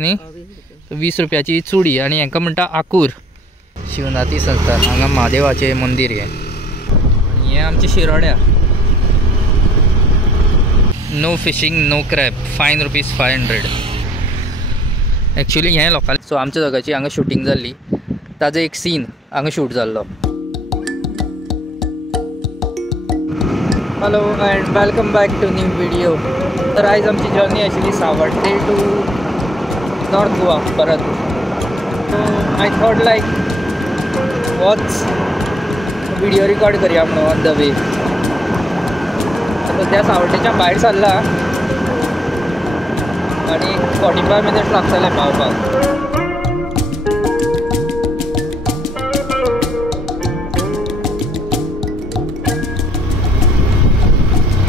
न्ही 20 रुपयाची चुडी आणि हांकां म्हणटा आकूर. शिवनाथी संस्थान हांगा महादेवाचें मंदिर हे. हे आमचे शिरोड्या. No fishing no crab, fine ₹500. Actually हे लोकल सो आमच्या जगाची हांगा शूटिंग जाल्ली, ताजो एक सीन हांगा शूट जाल्लो. Hello and welcome back to new video. तर आयज आमची जर्नी आशिल्ली सावड्डे टू नॉर्थ गोवा परत. So I thought like watch video record करया म्हणून ऑन द वे. सध्या सावड्डेच्या भायर सरला आणि 45 मिनिट्स लागतले पावपाक.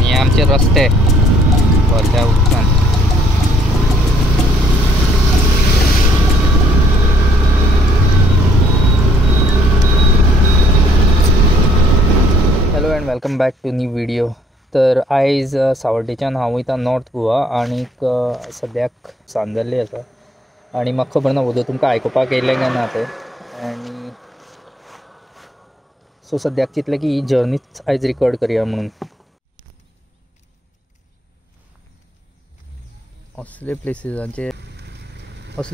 हे आमचे रस्ते व्हडल्या उदकान. Hello and welcome back to new video. तर आयज सावड्डेच्यान हांव वयता नॉर्थ गोवा आनीक सद्याक सांज जाल्ली आसा आनी म्हाका खबर ना वदो तुमकां आयकुपाक येयलें काय ना तें. आनी सो सद्याक चिंतलें की ही जर्नीच आयज रिकॉर्ड करया म्हणून. असले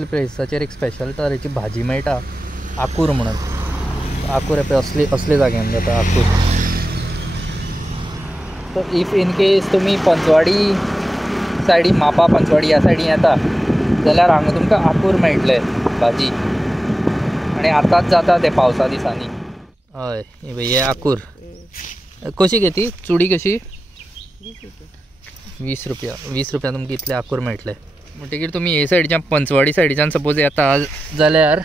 प्लेसाचेर एक स्पेशल तरेची भाजी मेळटा आकूर म्हणून. आकूर येपय असले जाग्यान जाता आकूर. सो इफ इन केस तुमी पंचवाडी सायडी मापा पंचवाडी ह्या सायडीन येता जाल्यार हांगा तुमकां आकूर मेळटले भाजी. आनी आतांच जाता ते पावसा दिसांनी. हय हे आकूर कशी घे ती चुडी कशी? 20 रुपया. 20 रुपया तुमकां इतले आकूर मेळटले. म्हणटकीर तुमी हे सायडीच्यान पंचवाडी सायडीच्यान सपोज येता जाल्यार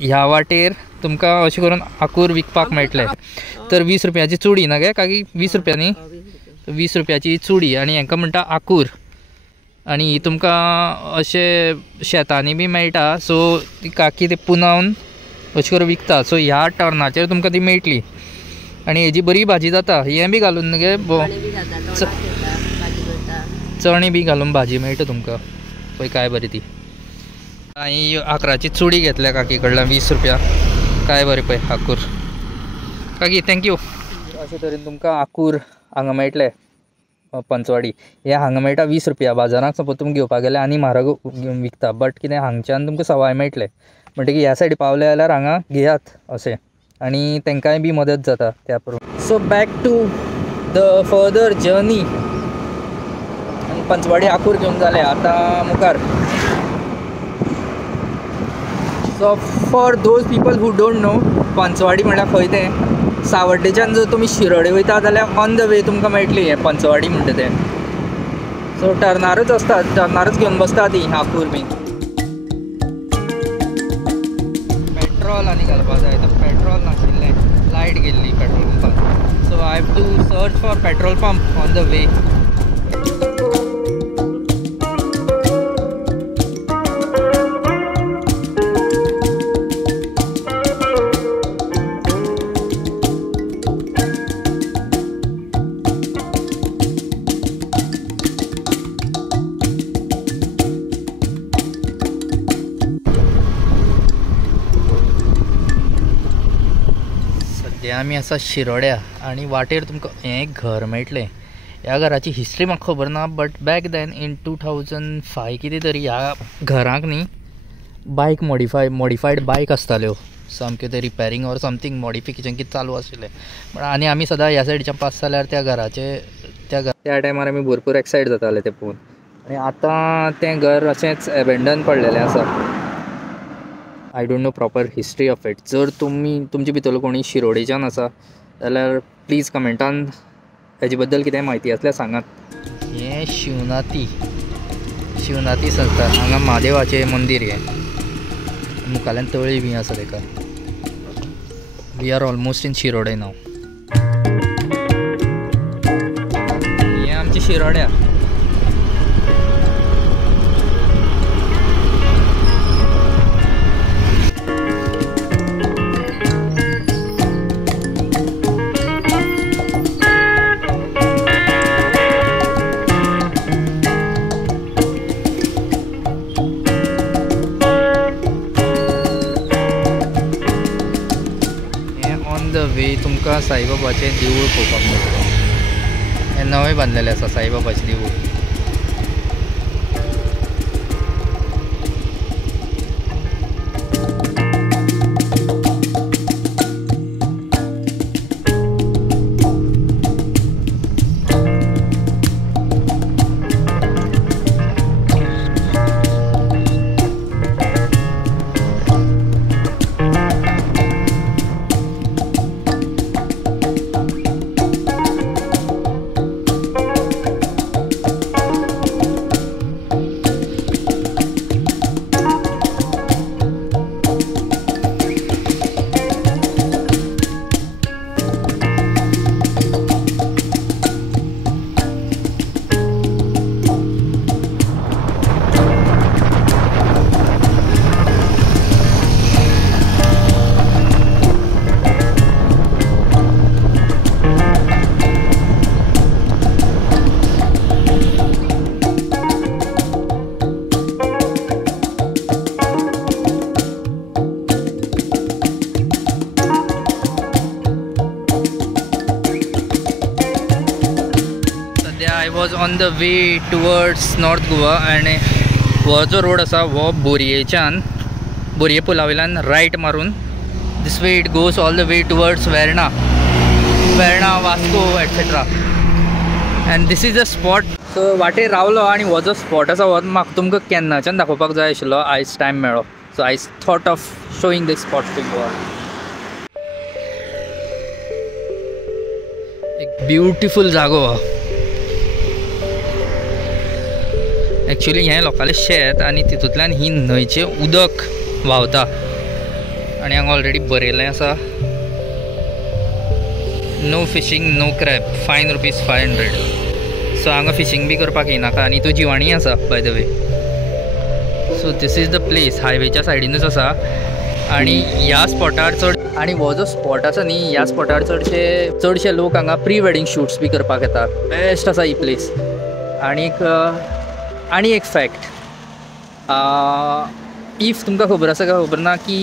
ह्या वाटेर तुमकां अशें करून आकूर विकपाक मेळटले. तर 20 रुपयाची चुडी ना गे काकी? 20 रुपया न्ही? 20 रुपयाची चुडी आणि हांकां म्हणटा आकूर. आनी ही तुमकां अशें शेतांनी बी मेळटा. सो ती काकी ते पुनवून अशें करून विकता. सो ह्या टर्नाचेर तुमकां ती मेळटली. आनी हेजी बरी भाजी जाता. हें बी घालून गे चणी बी घालून भाजी मेळटा तुमकां. पळय काय बरी ती. हांवें आकराची चुडी घेतल्या काकी कडल्यान 20 रुपया. काय बरें पळय आकूर. काकी थँक्यू. अशे तरेन तुमकां आकूर हांगा मेळटले पंचवाडी. हे हांगा मेळटा 20 रुपया. बाजारांत सपोज तुमी घेवपाक गेले आनी म्हारग विकता. बट कितें हांगच्यान तुमकां सवाय मेळटले. म्हणटकीर ह्या सायडी पावले जाल्यार हांगा घेयात अशें. आनी तांकांय बी मदत जाता त्या प्रमाणे. So back to the further journey. आनी पंचवाडी आकूर घेवन जालें. आतां मुखार. So for those people who don't know Panchwadi म्हळ्यार खंय तें. सावड्डेच्यान जर तुमी शिरोडे वयता जाल्यार ऑन द वे तुमकां मेळटली हें पंचवाडी म्हणटा तें. सो टर्नारूच आसता. टर्नारूच घेवन बसता ती आकूर बीन. पेट्रोल आनी घालपाक जाय. तर पेट्रोल नाशिल्लें. लायट गेल्ली पेट्रोल पंपार. So I have to search for petrol pump on the way. आमी आसा शिरोड्या आनी वाटेर तुमकां हें घर मेळटलें. ह्या घराची हिस्ट्री म्हाका खबर ना. बट बॅक देन इन 2005 कितें तरी ह्या घराक न्ही बायक मॉडिफायड बायक आसताल्यो. सामक्यो ते रिपेरींग ऑर समथींग मॉडिफिकेशन कितें चालू आशिल्लें. आनी आमी सदां ह्या सायडीच्यान पास जाल्यार त्या टायमार आमी भरपूर एक्सायट जाताले तें पळोवन. आनी आतां तें घर अशेंच एबेंडन पडलेलें आसा. I don't know proper history of it. जर तुमचे भितरलो कोणी शिरोडेच्यान आसा जाल्यार प्लीज कमेंटान हेजे बद्दल कितें म्हायती आसल्यार सांगात. हें शिवनाथी संस्थान हांगा महादेवाचें मंदिर. हें मुखाल्यान तळी बी आसा तेका. We are almost in Shirode नाव. हें आमचे शिरोड्या. थंय तुमकां साईबाबाचें देवूळ पळोवपाक मेळटलें. हें नवें बांदलेलें आसा साईबाबाचें देवूळ. I was on the way towards North Goa and हो जो रोड आसा हो बोरयेच्यान बोरये पुला वयल्यान रायट मारून this way it goes all the way towards Verna, Vasco etc. and this is a spot. So वाटेर रावलो आनी हो जो स्पॉट आसा हो म्हाका तुमकां केन्नाच्यान दाखोवपाक जाय आशिल्लो. आयज टायम मेळ्ळो so I thought of showing this spot to you. एक ब्युटिफूल जागो हो. एक्चुअली हें लोकांलें शेत आनी तितूंतल्यान ही न्हंयचें उदक व्हांवता आनी हांगा ऑलरेडी बरयल्लें आसा no fishing no crab ₹500. So हांगा फिशींग बी करपाक येनाका आनी तो जिवाणी आसा by the way. So this is the place. हायवेच्या सायडीनूच आसा आनी ह्या स्पॉटार चड आनी हो जो स्पॉट आसा न्ही ह्या स्पॉटार चडशे लोक हांगा प्री वेडींग शूट्स बी करपाक येता. बेस्ट आसा ही प्लेस. आनी एक फॅक्ट इफ तुमकां खबर आसा काय खबर ना की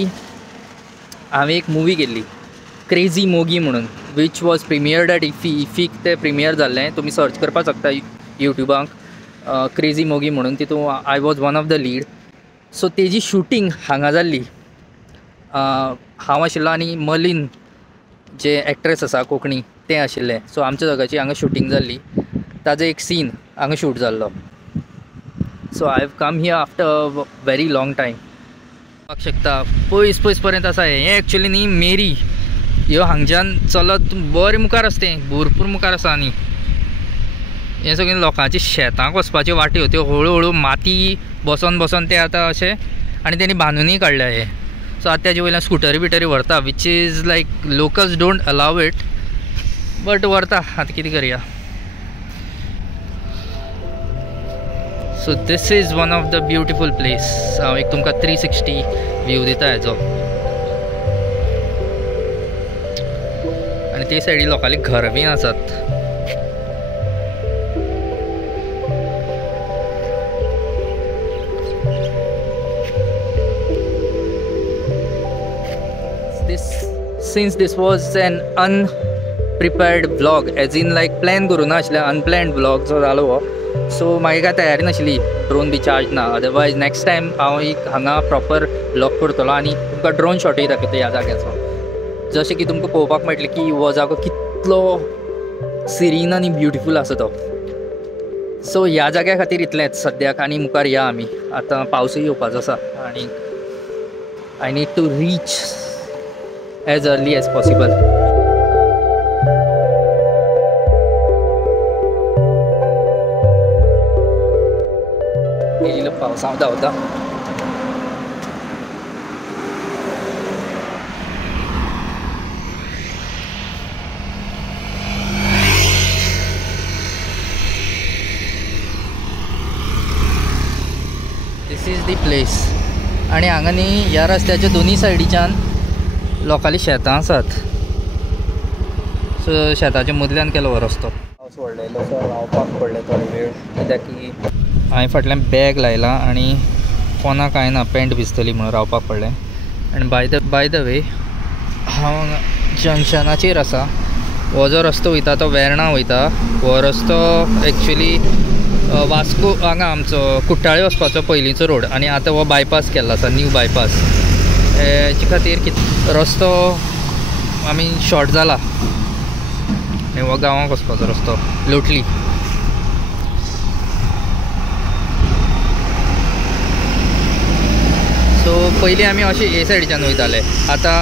हांवें एक मुवी केल्ली क्रेझी मोगी म्हणून वीच वॉज प्रिमियर्ड एट इफीक तें प्रिमियर जाल्लें. तुमी सर्च करपाक शकता युट्यूबाक क्रेझी मोगी म्हणून. तितून I was one of the lead. So तेजी शूटिंग हांगा जाल्ली. हांव आशिल्लो आनी मलीन जे एक्ट्रेस आसा कोंकणी तें आशिल्ले. सो आमच्या दोगांची हांगा शूटिंग जाल्ली. ताजो एक सीन हांगा शूट जाल्लो. So I have come here after very long time. पळोवपाक शकता पयस पर्यंत आसा. हें एक्चुअली न्ही मेरी ह्यो हांगच्यान चलत बरें मुखार आसा तें भरपूर मुखार आसा. आनी हें सगळें लोकांची शेतांक वचपाच्यो वाट्यो त्यो हळू हळू माती बसोन ते आतां अशें आनी तेणी बांदूनय काडल्या हे. सो आतां तेजे वयल्यान स्कुटरी बिटरी व्हरता which is like locals don't अलाव इट बट व्हरता. आतां कितें करया. सो this is one of the beautiful place. हांव एक तुमकां 360 व्यू दिता हेजो. आनी ते सायडी लोकांली घर बी आसात. Since this was an unprepared vlog, as in like plan करूना आशिल्लें, unplanned vlog जो जालो हो. सो म्हाका काय तयारी नाशिल्ली. ड्रोन बी चार्ज ना. अदरवायज नेक्स्ट टायम हांव एक हांगा प्रॉपर ब्लॉग करतलो आनी तुमकां ड्रोन शॉटूय दाखयतलो ह्या जाग्याचो. जशें की तुमकां पळोवपाक मेळटलें की हो जागो कितलो सिरीन आनी ब्युटिफूल आसा तो. सो ह्या जाग्या खातीर इतलेंच सद्याक आनी मुखार या आमी. आतां पावसूय येवपाचो आसा आनी I need to reach as early as possible. येयलो पावसांत धांवता. This is the place. आनी हांगा न्ही ह्या रस्त्याच्या दोनी सायडीच्यान लोकांली शेतां आसात. सो शेताच्या मदल्यान केलो हो रस्तो. पावस व्हडलेलो सो रावपाक पडलें थोडे वेळ कित्याक की हांवें फाटल्यान बॅग लायलां आनी फोना कांय ना पॅन्ट भिजतली म्हणून रावपाक पडलें. आनी बाय द वे हांव जंक्शनाचेर आसा. हो जो रस्तो वयता तो वेर्णा वयता. हो रस्तो एक्चुली वास्को हांगा आमचो कुट्टाळे वचपाचो पयलींचो रोड आनी आतां हो बायपास केल्लो आसा, न्यू बायपास. हेचे खातीर रस्तो आमी शॉर्ट जाला आनी हो गांवांक वचपाचो रस्तो लोटली. सो पयलीं आमी अशें हे सायडीच्यान वयताले, आतां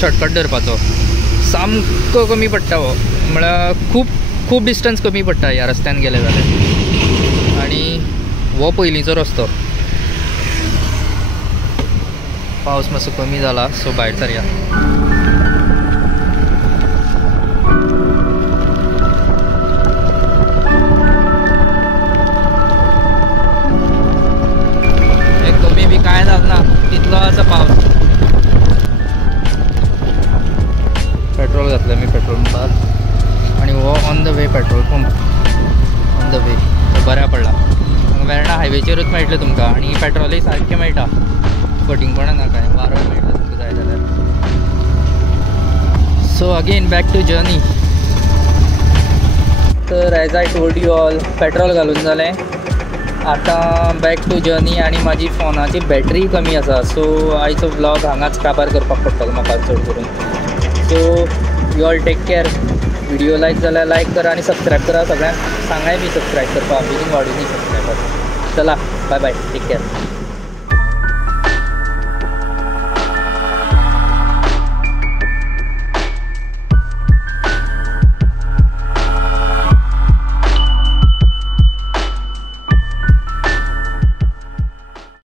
शॉर्टकट धरपाचो. सामको कमी पडटा हो, म्हळ्यार खूब डिस्टन्स कमी पडटा ह्या रस्त्यान गेले जाल्यार. आनी हो पयलींचो रस्तो. पावस मातसो कमी जाला सो भायर सरया. कमी बी कांय जाल ना, तितलो आसा पावस. पेट्रोल घातलें मी पेट्रोल पंपार आनी हो on the way petrol pump. On the वे बऱ्या पडला. वेर्णा हायवेचेरूच मेळटलें तुमकां आनी पेट्रोलूय सारकें मेळटा, फटींगपणां ना काय, वारो मेळटा तुमकां जाय जाल्यार. So again back to journey. तर as I told you all, petrol घालून जालें. आतां बॅक टू जर्नी आनी म्हाजी फोनाची बॅटरी कमी आसा. सो आयचो व्लॉग हांगाच काबार करपाक पडटलो म्हाका चड करून. So you all take care. Video like जाल्यार लायक करा आनी सबस्क्रायब करा. सगळ्यांक सांगाय बी सबस्क्रायब करपाक, बेगीन वाडूनी सबस्क्रायबर. चला बाय बाय, टेक केअर.